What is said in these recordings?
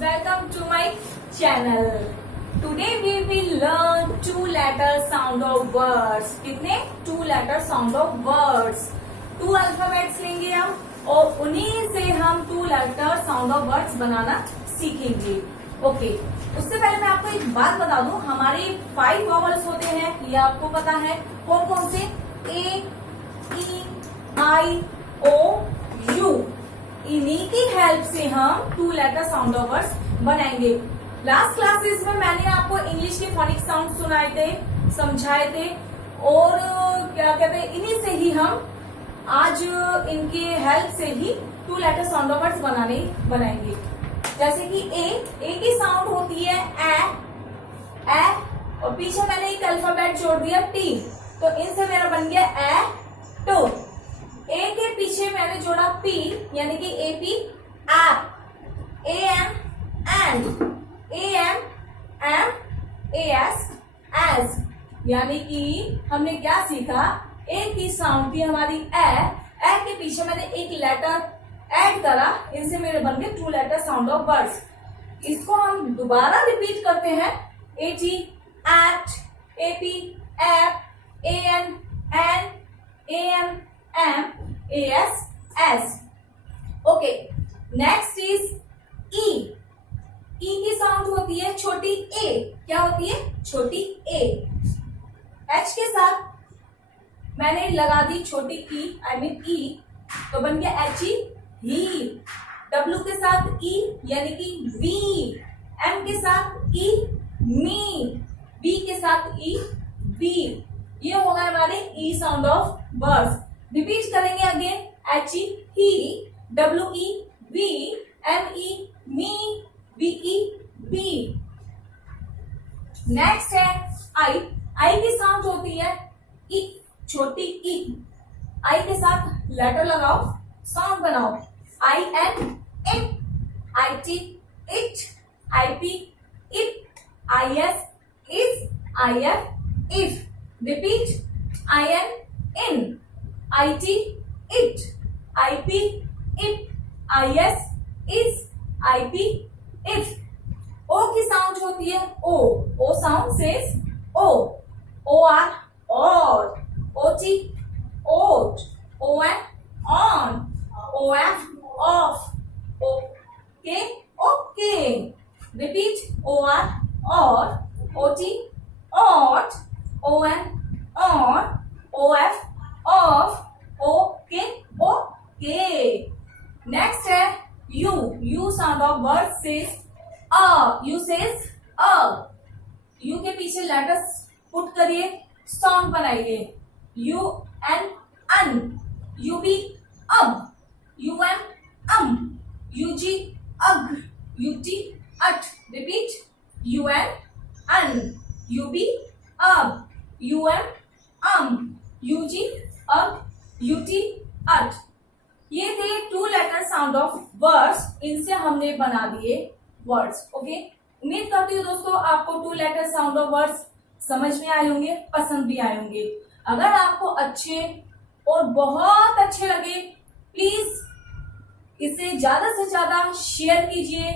welcome to my channel. Today we will learn two letter sound of words. कितने? Two letter sound of words. Two alphabets लेंगे हम और उन्हीं से हम two letter sound of words बनाना सीखेंगे. Okay, उससे पहले मैं आपको एक बात बता दूं, हमारे 5 वॉवल्स होते हैं, ये आपको पता है. कौन कौन से? A, E, I, O, U. इन्हीं की हेल्प से हम two letter sound of words बनाएंगे. लास्ट क्लासेस में मैंने आपको इंग्लिश के फोनिक साउंड सुनाए थे, समझाए थे और क्या कहते हैं, इन्हीं से ही हम आज इनके हेल्प से ही two letter sound of words बनाएंगे. जैसे कि ए की साउंड होती है ए और पीछे मैंने एक अल्फाबेट जोड़ दिया टी, तो इनसे मेरा बन गया ए टू. ए के पीछे मैंने जोड़ा पी यानी कि A P app. A M and, A M M, A S S. यानी कि हमने क्या सीखा, ए की साउंड थी हमारी ए के पीछे मैंने एक लेटर ऐड करा, इनसे मेरे बन गए two letter sound of words. इसको हम दोबारा रिपीट करते हैं. A T at, A P app, A N an, A M M, A S as. Okay, next is E. E की साउंड होती है छोटी ए. क्या होती है? छोटी ए. एच के साथ मैंने लगा दी छोटी ई, आई मीन ई, तो बन गया एच ई, ही. डब्ल्यू के साथ ई यानी कि वी. एम के साथ ई, मी. बी के साथ ई, बी. ये होगा हमारे E sound of words. Repeat करेंगे again. H E, he. W E, we. M E, me. B E, be. Next है आई. आई की साउंड होती है ई, छोटी ई. आई के साथ लेटर लगाओ, साउंड बनाओ. I N in, I T it, I P it, I S is, I F if. Repeat. I N in, I T it, I P it, I S is, I P if. O की sound होती है O. O sound says O. O R or, O T ot, O N on, O F off, okay okay. Repeat. O R or, O T ot, O N on, O F off, okay okay. Next है U. U sound of word says uh. U says uh. U के पीछे letters put करिए, sound बनाइए. U N un, U B ub, U M um, U G ug, U T ut. Repeat. U N un, U B ub, U M um, U G ug, U T ut. ये थे two letter sound of words. इनसे हमने बना दिए words. Okay, उम्मीद करती हूँ दोस्तों आपको two letter sound of words समझ में आए होंगे, पसंद भी आए होंगे. अगर आपको अच्छे और बहुत अच्छे लगे, प्लीज इसे ज्यादा से ज्यादा शेयर कीजिए,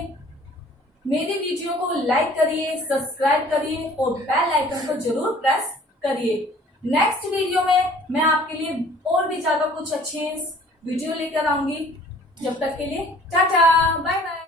मेरी वीडियो को लाइक करिए, सब्सक्राइब करिए और बेल आइकन को जरूर प्रेस करिए. नेक्स्ट वीडियो में मैं आपके लिए और भी ज्यादा कुछ अच्छे वीडियो लेकर आऊंगी. जब तक के लिए टाटा, बाय बाय.